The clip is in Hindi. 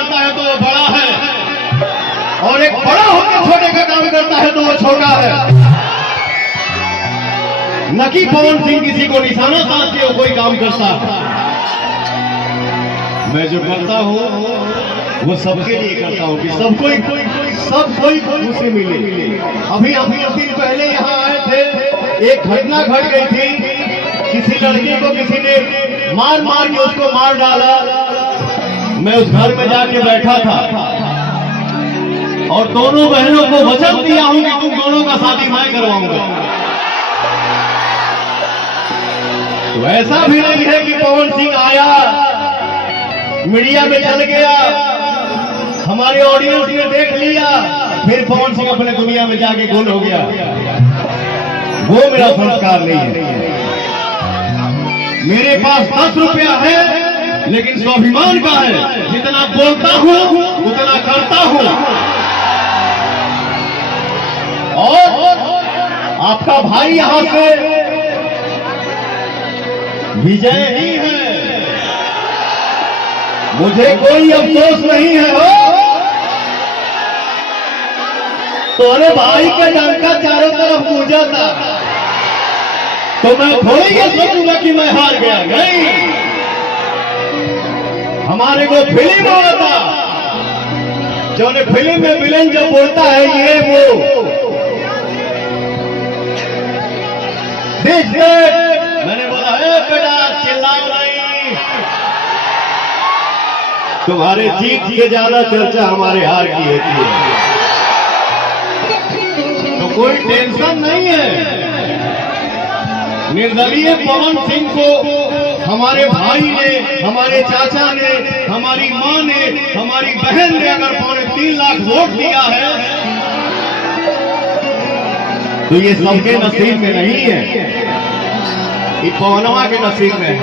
करता है तो वो बड़ा है, और एक बड़ा होकर छोटे का काम करता है तो वो छोटा है। न कि पवन सिंह किसी को निशाना साध के कोई काम करता है। मैं जो करता हूँ वो सबके लिए करता हूँ कि सब कोई मुझसे मिले। अभी कुछ दिन पहले यहाँ आए थे, एक घटना घट गई थी। किसी लड़की को किसी ने मार के उसको मार डाला। मैं उस घर में जाके बैठा था और दोनों बहनों को वचन दिया हूं कि तुम दोनों का शादी मैं करवाऊंगा। तो ऐसा भी नहीं है कि पवन सिंह आया, मीडिया में चल गया, हमारे ऑडियंस ने देख लिया, फिर पवन सिंह अपने दुनिया में जाके गुल हो गया। वो मेरा संस्कार नहीं है। मेरे पास 10 रुपया है लेकिन स्वाभिमान का है। जितना बोलता हूं उतना करता हूं। और आपका भाई यहां से विजय ही है, मुझे कोई अफसोस नहीं है। हो तो अरे भाई का डंका चारों तरफ गूंजा था, तो मैं थोड़ी ये सोचूंगा कि मैं हार गया। नहीं, हमारे को फिल्म बोला था, जो ने फिल्म में विलेन जो बोलता है ये वो मैंने बोला है बेटा चिल्लाओ नहीं, तुम्हारे जीत की ज्यादा चर्चा हमारे हार की होती है। तो कोई टेंशन नहीं है। निर्दलीय पवन सिंह को हमारे भाई ने, हमारे चाचा ने, हमारी मां ने, हमारी बहन ने अगर 3.25 लाख वोट दिया है तो ये सबके नसीब में नहीं है, ये पवनवा के नसीब में है।